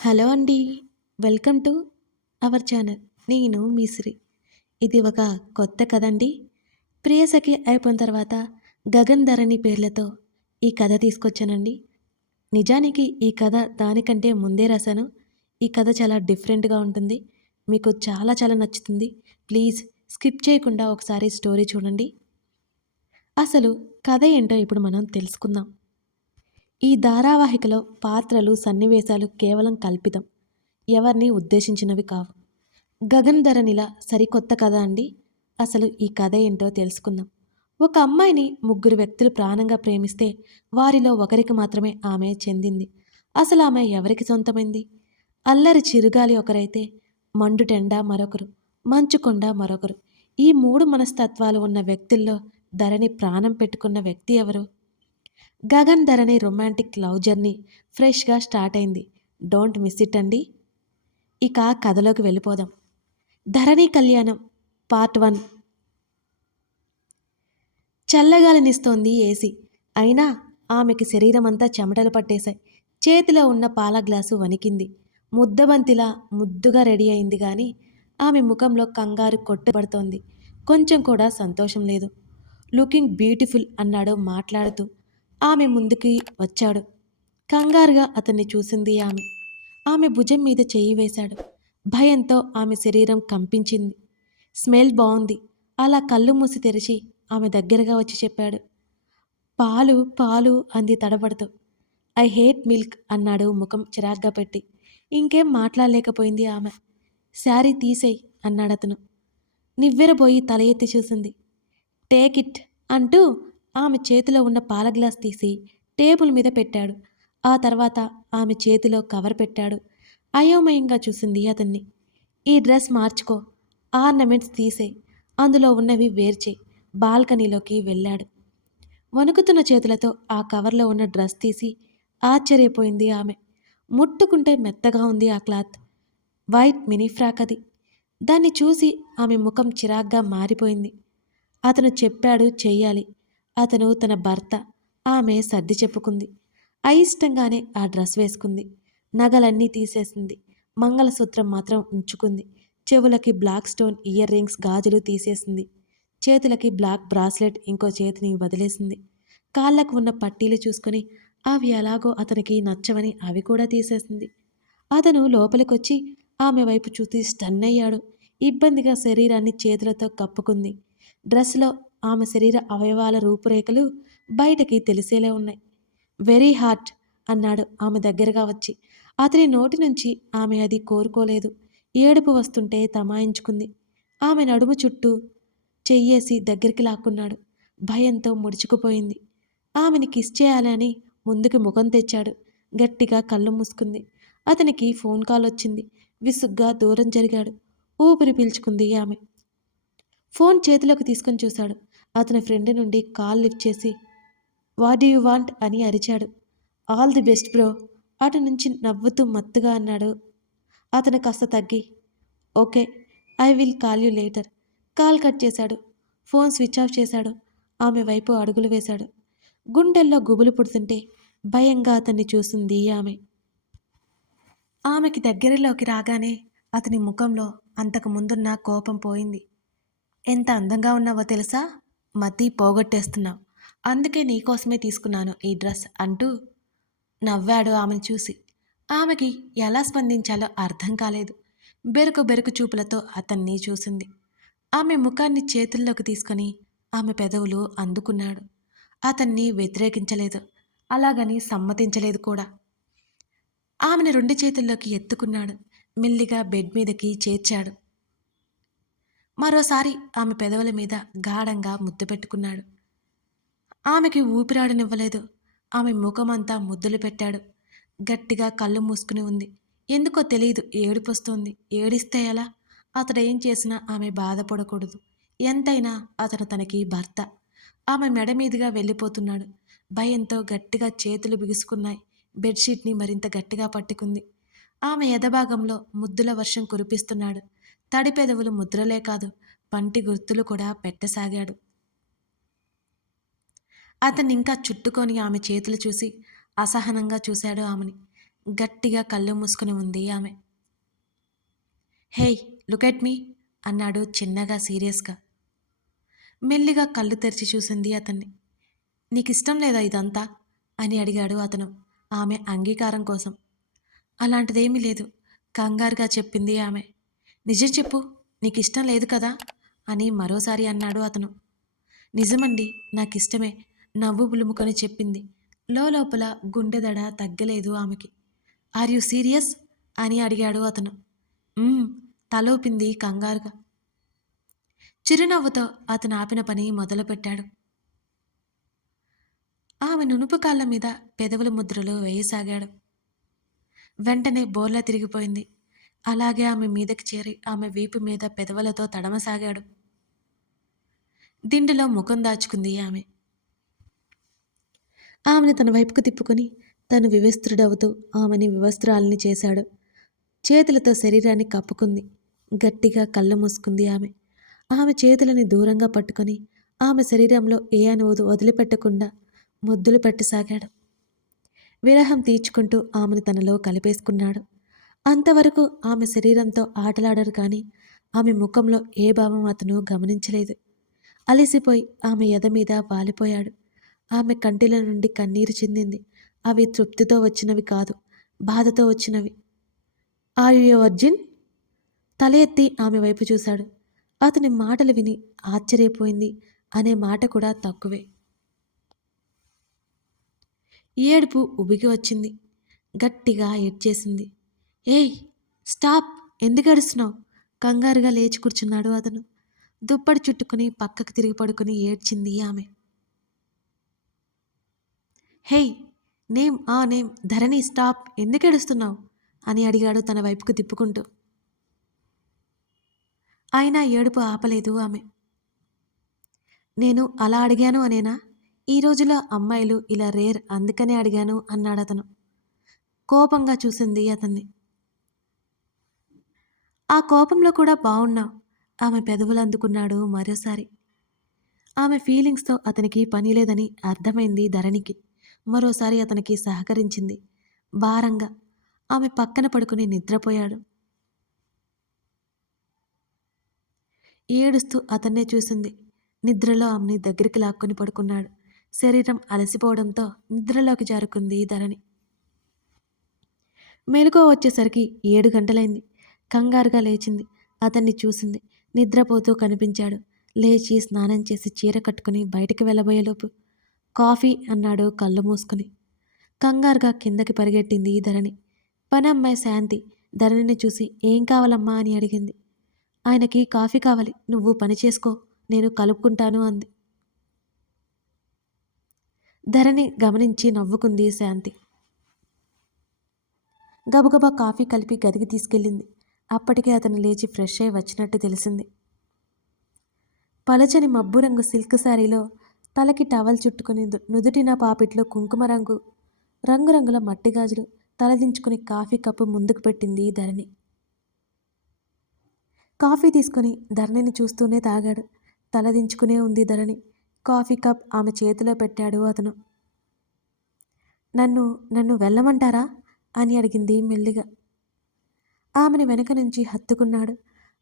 Hello అండి. Welcome to our channel. నేను మీ శ్రీ. ఇది ఒక కొత్త కథండి. ప్రియసఖి అయిపోయిన తర్వాత గగన్ ధరణి పేర్లతో ఈ కథ తీసుకొచ్చానండి. నిజానికి ఈ కథ దానికంటే ముందే రాశాను. ఈ కథ చాలా డిఫరెంట్‌గా ఉంటుంది. మీకు చాలా చాలా నచ్చుతుంది. ప్లీజ్ స్కిప్ చేయకుండా ఒకసారి స్టోరీ చూడండి. అసలు కథ ఏంటో ఇప్పుడు మనం తెలుసుకుందాం. ఈ ధారావాహికలో పాత్రలు, సన్నివేశాలు కేవలం కల్పితం. ఎవరిని ఉద్దేశించినవి కావు. గగన్ ధరణిల సరికొత్త కథ అండి. అసలు ఈ కథ ఏంటో తెలుసుకుందాం. ఒక అమ్మాయిని ముగ్గురు వ్యక్తులు ప్రాణంగా ప్రేమిస్తే వారిలో ఒకరికి మాత్రమే ఆమె చెందింది. అసలు ఆమె ఎవరికి సొంతమైంది? అల్లరి చిరుగాలి ఒకరైతే, మండుటెండ మరొకరు, మంచుకొండ మరొకరు. ఈ మూడు మనస్తత్వాలు ఉన్న వ్యక్తుల్లో ధరణి ప్రాణం పెట్టుకున్న వ్యక్తి ఎవరు? గగన్ ధరణి రొమాంటిక్ లవ్ జర్నీ ఫ్రెష్గా స్టార్ట్ అయింది. డోంట్ మిస్ ఇట్ అండి. ఇక కథలోకి వెళ్ళిపోదాం. ధరణి కళ్యాణం పార్ట్ 1. చల్లగాలినిస్తోంది ఏసీ. అయినా ఆమెకి శరీరమంతా చెమటలు పట్టేశాయి. చేతిలో ఉన్న పాల గ్లాసు వణికింది. ముద్దబంతిలా ముద్దుగా రెడీ అయింది కానీ ఆమె ముఖంలో కంగారు కొట్టుపడుతోంది. కొంచెం కూడా సంతోషం లేదు. లుకింగ్ బ్యూటిఫుల్ అన్నాడు మాట్లాడుతూ. ఆమె ముందుకి వచ్చాడు. కంగారుగా అతన్ని చూసింది ఆమె. ఆమె భుజం మీద చెయ్యి వేశాడు. భయంతో ఆమె శరీరం కంపించింది. స్మెల్ బాగుంది. అలా కళ్ళు మూసి తెరిచి ఆమె దగ్గరగా వచ్చి చెప్పాడు. పాలు పాలు అంది తడబడుతూ. ఐ హేట్ మిల్క్ అన్నాడు ముఖం చిరాగ్గా పెట్టి. ఇంకేం మాట్లాడలేకపోయింది ఆమె. శారీ తీసేయ్ అన్నాడతను. నివ్వెరబోయి తల ఎత్తి చూసింది. టేక్ ఇట్ అంటూ ఆమె చేతిలో ఉన్న పాల గ్లాస్ తీసి టేబుల్ మీద పెట్టాడు. ఆ తర్వాత ఆమె చేతిలో కవర్ పెట్టాడు. అయోమయంగా చూసింది అతన్ని. ఈ డ్రెస్ మార్చుకో, ఆర్నమెంట్స్ తీసేయ్, అందులో ఉన్నవి వేర్చే. బాల్కనీలోకి వెళ్ళాడు. వణుకుతున్న చేతులతో ఆ కవర్లో ఉన్న డ్రెస్ తీసి ఆశ్చర్యపోయింది ఆమె. ముట్టుకుంటే మెత్తగా ఉంది ఆ క్లాత్. వైట్ మినీ ఫ్రాక్ అది. దాన్ని చూసి ఆమె ముఖం చిరాగ్గా మారిపోయింది. అతను చెప్పాడు చెయ్యాలి. అతను తన భర్త. ఆమె సర్ది చెప్పుకుంది. అయిష్టంగానే ఆ డ్రెస్ వేసుకుంది. నగలన్నీ తీసేసింది. మంగళసూత్రం మాత్రం ఉంచుకుంది. చెవులకి బ్లాక్ స్టోన్ ఇయర్ రింగ్స్ గాజులు తీసేసింది. చేతులకి బ్లాక్ బ్రాస్లెట్ ఇంకో చేతిని వదిలేసింది. కాళ్ళకు ఉన్న పట్టీలు చూసుకొని అవి ఎలాగో అతనికి నచ్చవని అవి కూడా తీసేసింది. అతను లోపలికొచ్చి ఆమె వైపు చూసి స్టన్ అయ్యాడు. ఇబ్బందిగా శరీరాన్ని చేతులతో కప్పుకుంది. డ్రెస్లో ఆమె శరీర అవయవాల రూపురేఖలు బయటకి తెలిసేలా ఉన్నాయి. వెరీ హాట్ అన్నాడు ఆమె దగ్గరగా వచ్చి. అతని నోటి నుంచి ఆమె అది కోరుకోలేదు. ఏడుపు వస్తుంటే తమాయించుకుంది. ఆమె నడుము చుట్టూ చెయ్యేసి దగ్గరికి లాక్కున్నాడు. భయంతో ముడుచుకుపోయింది. ఆమెని కిస్ చేయాలని ముందుకు ముఖం తెచ్చాడు. గట్టిగా కళ్ళు మూసుకుంది. అతనికి ఫోన్ కాల్ వచ్చింది. విసుగ్గా దూరం జరిగాడు. ఊపిరి పీల్చుకుంది ఆమె. ఫోన్ చేతిలోకి తీసుకొని చూశాడు. అతని ఫ్రెండ్ నుండి కాల్ లిఫ్ట్ చేసి వాట్ డూ యూ వాంట్ అని అరిచాడు. All the best bro. అటు నుంచి నవ్వుతూ మత్తుగా అన్నాడు. అతను కాస్త తగ్గి okay, I will call you later. Call cut చేశాడు. ఫోన్ స్విచ్ ఆఫ్ చేశాడు. ఆమె వైపు అడుగులు వేశాడు. గుండెల్లో గుబులు పుడుతుంటే భయంగా అతన్ని చూసింది ఆమె. ఆమెకి దగ్గరలోకి రాగానే అతని ముఖంలో అంతకు ముందున్న కోపం పోయింది. ఎంత అందంగా ఉన్నావో తెలుసా? మతి పోగొట్టేస్తున్నావు. అందుకే నీకోసమే తీసుకున్నాను ఈ డ్రెస్ అంటూ నవ్వాడు ఆమెను చూసి. ఆమెకి ఎలా స్పందించాలో అర్థం కాలేదు. బెరుకు బెరుకు చూపులతో అతన్ని చూసింది. ఆమె ముఖాన్ని చేతుల్లోకి తీసుకొని ఆమె పెదవులు అందుకున్నాడు. అతన్ని వ్యతిరేకించలేదు, అలాగని సమ్మతించలేదు కూడా. ఆమెను రెండు చేతుల్లోకి ఎత్తుకున్నాడు. మెల్లిగా బెడ్ మీదకి చేర్చాడు. మరోసారి ఆమె పెదవుల మీద గాఢంగా ముద్దు పెట్టుకున్నాడు. ఆమెకి ఊపిరాడనివ్వలేదు. ఆమె ముఖమంతా ముద్దులు పెట్టాడు. గట్టిగా కళ్ళు మూసుకుని ఉంది. ఎందుకో తెలియదు, ఏడుపొస్తోంది. ఏడిస్తే ఎలా? అతడేం చేసినా ఆమె బాధపడకూడదు. ఎంతైనా అతను తనకి భర్త. ఆమె మెడ మీదుగా వెళ్ళిపోతున్నాడు. భయంతో గట్టిగా చేతులు బిగుసుకున్నాయి. బెడ్షీట్ని మరింత గట్టిగా పట్టుకుంది. ఆమె ఎదభాగంలో ముద్దుల వర్షం కురిపిస్తున్నాడు. తడి పెదవులు ముద్రలే కాదు, పంటి గుర్తులు కూడా పెట్టసాగాడు. అతన్ని ఇంకా చుట్టుకొని ఆమె చేతులు చూసి అసహనంగా చూశాడు ఆమెని. గట్టిగా కళ్ళు మూసుకుని ఉంది ఆమె. హేయ్, లుక్ ఎట్ మీ అన్నాడు చిన్నగా సీరియస్గా. మెల్లిగా కళ్ళు తెరిచి చూసింది అతన్ని. నీకిష్టం లేదా ఇదంతా అని అడిగాడు అతను ఆమె అంగీకారం కోసం. అలాంటిదేమీ లేదు కంగారుగా చెప్పింది ఆమె. నిజం చెప్పు, నీకిష్టం లేదు కదా అని మరోసారి అన్నాడు అతను. నిజమండి, నాకిష్టమే నవ్వు పులుముకొని చెప్పింది. లోపల గుండెదడ తగ్గలేదు ఆమెకి. ఆర్ యు సీరియస్ అని అడిగాడు అతను. "మ్మ్" తలూపింది కంగారుగా. చిరునవ్వుతో అతను ఆపిన పని మొదలుపెట్టాడు. ఆమె నునుపు కాళ్ళ మీద పెదవుల ముద్రలు వేయసాగాడు. వెంటనే బోర్లా తిరిగిపోయింది. అలాగే ఆమె మీదకి చేరి ఆమె వీపు మీద పెదవులతో తడమసాగాడు. దిండులో ముఖం దాచుకుంది ఆమె. ఆమెను తన వైపుకు తిప్పుకొని తను వివస్త్రుడవుతూ ఆమెని వివస్త్రాలని చేశాడు. చేతులతో శరీరాన్ని కప్పుకుంది. గట్టిగా కళ్ళు మూసుకుంది ఆమె. ఆమె చేతులని దూరంగా పట్టుకొని ఆమె శరీరంలో ఏ అణువు వదిలిపెట్టకుండా ముద్దులు పెట్టసాగాడు. విరహం తీర్చుకుంటూ ఆమెను తనలో కలిపేసుకున్నాడు. అంతవరకు ఆమె శరీరంతో ఆటలాడరు కానీ ఆమె ముఖంలో ఏ భావం అతను గమనించలేదు. అలసిపోయి ఆమె ఎద మీద వాలిపోయాడు. ఆమె కంటిల నుండి కన్నీరు చిందింది. అవి తృప్తితో వచ్చినవి కాదు, బాధతో వచ్చినవి. Are you virgin? తల ఎత్తి ఆమె వైపు చూశాడు. అతని మాటలు విని ఆశ్చర్యపోయింది అనే మాట కూడా తక్కువే. ఏడుపు ఉబికి వచ్చింది. గట్టిగా ఏడ్చేసింది. ఏయ్, స్టాప్! ఎందుకు ఏడుస్తున్నావు? కంగారుగా లేచి కూర్చున్నాడు అతను. దుప్పటి చుట్టుకుని పక్కకు తిరిగి పడుకుని ఏడ్చింది ఆమె. హేయ్, నేమ్ ధరణి, స్టాప్! ఎందుకు ఏడుస్తున్నావు అని అడిగాడు తన వైపుకు తిప్పుకుంటూ. అయినా ఏడుపు ఆపలేదు ఆమె. నేను అలా అడిగాను అనేనా? ఈ రోజుల్లో అమ్మాయిలు ఇలా రేర్, అందుకనే అడిగాను అన్నాడతను. కోపంగా చూసింది అతన్ని. ఆ కోపంలో కూడా బావున్నావు ఆమె పెదవులు అందుకున్నాడు మరోసారి. ఆమె ఫీలింగ్స్తో అతనికి పని లేదని అర్థమైంది ధరణికి. మరోసారి అతనికి సహకరించింది భారంగా. ఆమె పక్కన పడుకుని నిద్రపోయాడు. ఏడుస్తూ అతన్నే చూసింది. నిద్రలో ఆమెని దగ్గరికి లాక్కొని పడుకున్నాడు. శరీరం అలసిపోవడంతో నిద్రలోకి జారుకుంది ధరణి. మెలకువ వచ్చేసరికి 7 గంటలైంది. కంగారుగా లేచింది. అతన్ని చూసింది. నిద్రపోతూ కనిపించాడు. లేచి స్నానం చేసి చీర కట్టుకుని బయటికి వెళ్ళబోయేలోపు కాఫీ అన్నాడు కళ్ళు మూసుకుని. కంగారుగా కిందకి పరిగెట్టింది ధరణి. పనమ్మాయి శాంతి ధరణిని చూసి ఏం కావాలమ్మా అని అడిగింది. ఆయనకి కాఫీ కావాలి, నువ్వు పని చేసుకో, నేను కలుపుకుంటాను అంది. ధరణి గమనించి నవ్వుకుంది శాంతి. గబగబా కాఫీ కలిపి గదికి తీసుకెళ్ళింది. అప్పటికే అతను లేచి ఫ్రెష్ అయి వచ్చినట్టు తెలిసింది. పలచని మబ్బు రంగు సిల్క్ శారీలో తలకి టవల్ చుట్టుకుని నుదుటిన పాపిట్లో కుంకుమ రంగురంగుల మట్టి గాజులు తలదించుకుని కాఫీ కప్పు ముందుకు పెట్టింది ధరణి. కాఫీ తీసుకుని ధరణిని చూస్తూనే తాగాడు. తలదించుకునే ఉంది ధరణి. కాఫీ కప్ ఆమె చేతిలో పెట్టాడు అతను. నన్ను వెళ్ళమంటారా అని అడిగింది మెల్లిగా. ఆమెను వెనక నుంచి హత్తుకున్నాడు.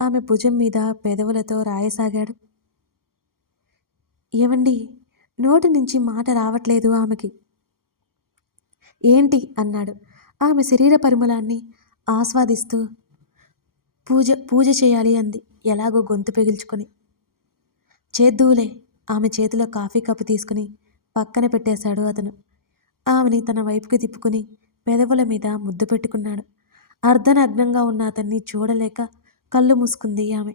ఆమె భుజం మీద పెదవులతో రాయసాగాడు. ఏవండి, నోటి నుంచి మాట రావట్లేదు ఆమెకి. ఏంటి అన్నాడు ఆమె శరీర పరిమళాన్ని ఆస్వాదిస్తూ. పూజ చేయాలి అంది ఎలాగో గొంతు పెగిల్చుకొని. చేద్దూలే ఆమె చేతిలో కాఫీ కప్పు తీసుకుని పక్కన పెట్టేశాడు అతను. ఆమెని తన వైపుకి తిప్పుకుని పెదవుల మీద ముద్దు పెట్టుకున్నాడు. అర్ధనగ్నంగా ఉన్న అతన్ని చూడలేక కళ్ళు మూసుకుంది ఆమె.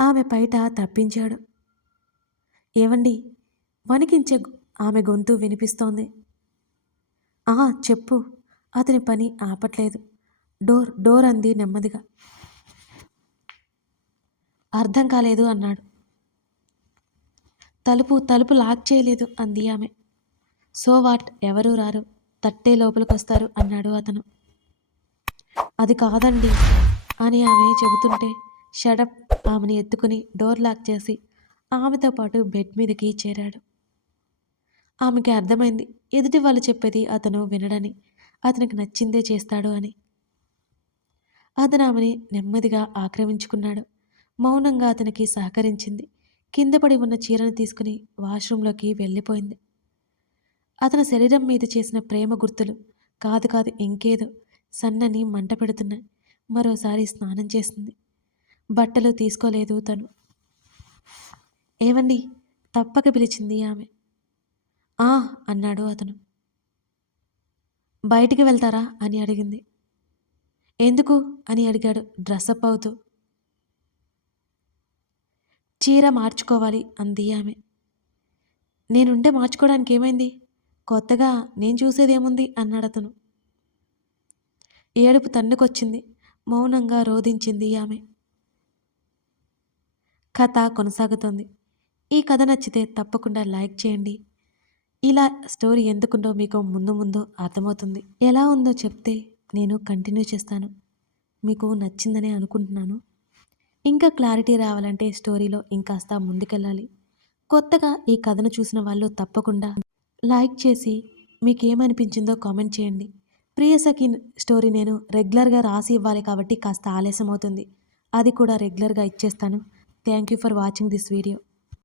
ఆమె పైట తప్పించాడు. ఏవండి, వణికించే ఆమె గొంతు వినిపిస్తోంది. చెప్పు. అతని పని ఆపట్లేదు. డోర్ అంది నెమ్మదిగా. అర్థం కాలేదు అన్నాడు. తలుపు లాక్ చేయలేదు అంది ఆమె. సో వాట్, ఎవరూ రారు, తట్టే లోపలికొస్తారు అన్నాడు అతను. అది కాదండి అని ఆమె చెబుతుంటే షడప్ ఆమెని ఎత్తుకుని డోర్ లాక్ చేసి ఆమెతో పాటు బెడ్ మీదకి చేరాడు. ఆమెకి అర్థమైంది ఎదుటి వాళ్ళు చెప్పేది అతను వినడని, అతనికి నచ్చిందే చేస్తాడు అని. అతను ఆమెని నెమ్మదిగా ఆక్రమించుకున్నాడు. మౌనంగా అతనికి సహకరించింది. కింద పడి ఉన్న చీరను తీసుకుని వాష్రూంలోకి వెళ్ళిపోయింది. అతని శరీరం మీద చేసిన ప్రేమ గుర్తులు కాదు కాదు ఇంకేదో సన్నని మంట పెడుతున్నాయి. మరోసారి స్నానం చేసింది. బట్టలు తీసుకోలేదు తను. ఏవండి తప్పక పిలిచింది ఆమె. ఆ అన్నాడు అతను. బయటికి వెళ్తారా అని అడిగింది. ఎందుకు అని అడిగాడు డ్రెస్అప్ అవుతూ. చీర మార్చుకోవాలి అంది ఆమె. నేనుంటే మార్చుకోవడానికి ఏమైంది? కొత్తగా నేను చూసేదేముంది అన్నాడతను. ఏడుపు తన్నుకొచ్చింది. మౌనంగా రోధించింది ఆమె. కథ కొనసాగుతోంది. ఈ కథ నచ్చితే తప్పకుండా లైక్ చేయండి. ఇలా స్టోరీ ఎందుకుందో మీకు ముందు ముందు అర్థమవుతుంది. ఎలా ఉందో చెప్తే నేను కంటిన్యూ చేస్తాను. మీకు నచ్చిందనే అనుకుంటున్నాను. ఇంకా క్లారిటీ రావాలంటే స్టోరీలో ఇంకాస్త ముందుకెళ్ళాలి. కొత్తగా ఈ కథను చూసిన వాళ్ళు తప్పకుండా లైక్ చేసి మీకేమనిపించిందో కామెంట్ చేయండి. ప్రియసఖి స్టోరీ నేను రెగ్యులర్గా రాసి ఇవ్వాలి కాబట్టి కాస్త ఆలస్యం అవుతుంది. అది కూడా రెగ్యులర్గా ఇచ్చేస్తాను. Thank you for watching this video.